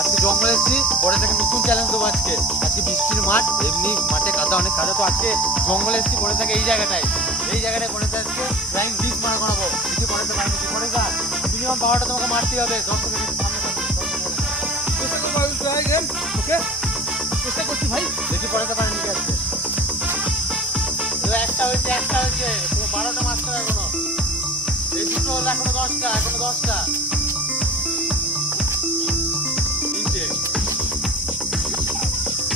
আজকে জঙ্গলে এসেছি, পরে থেকে নতুন চ্যালেঞ্জ দেবো আজকে। আজকে বৃষ্টির মাঠ, এমনি মাঠে কাদা, অনেক কাদা। তো আজকে জঙ্গলে এসেছি, পরে থেকে এই জায়গাটায় পরে থেকে আজকে ফ্লাইং ডিশ মারা করাবো। কিছু পরেতে পারবো কি পরে যা মিনিমাম পাওয়ারটা তোমাকে মারতে হবে। 10 মিনিট সামনে চেষ্টা করবো ওকে, চেষ্টা করছি ভাই। বেশি পড়াতে পারেনি আজকে। একটা হয়েছে 12টা মারতে হবে এখনো। এই দুটো হলো এখনো 10টা, তিনটে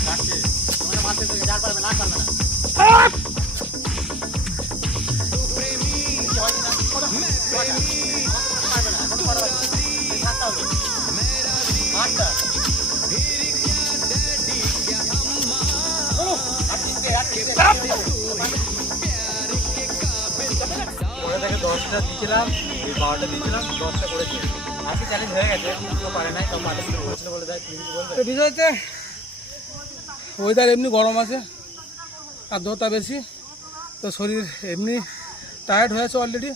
চারটে। তোমাকে মারতে থেকে যার পারবে না পারবে না। পরে থেকে 10টা দিয়েছিলাম, এই 12টা দিয়েছিলাম, 10টা করেছি। আজকে চ্যালেঞ্জ হয়ে গেছে, তো পারে নাই, তো পার্টিসিপেট করেছিল বলে দেয়। তুমি বলবে তো বিষয় হচ্ছে ওয়েদার এমনি গরম আছে, আর্দ্রতা বেশি, তো শরীর এমনি টায়ার্ড হয়েছে অলরেডি।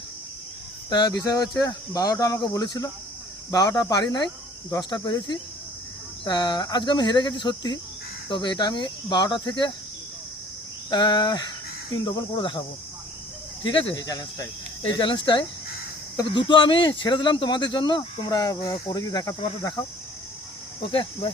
তা বিষয় হচ্ছে 12টা আমাকে বলেছিল, 12টা পারি নাই, 10টা পেরেছি। তা আজকে আমি হেরে গেছি সত্যি, তবে এটা আমি 12টা থেকে 3 ডবল করে দেখাবো, ঠিক আছে? এই চ্যালেঞ্জটাই তবে দুটো আমি ছেড়ে দিলাম তোমাদের জন্য, তোমরা করে যদি দেখাতে পারো দেখাও। Okay bye.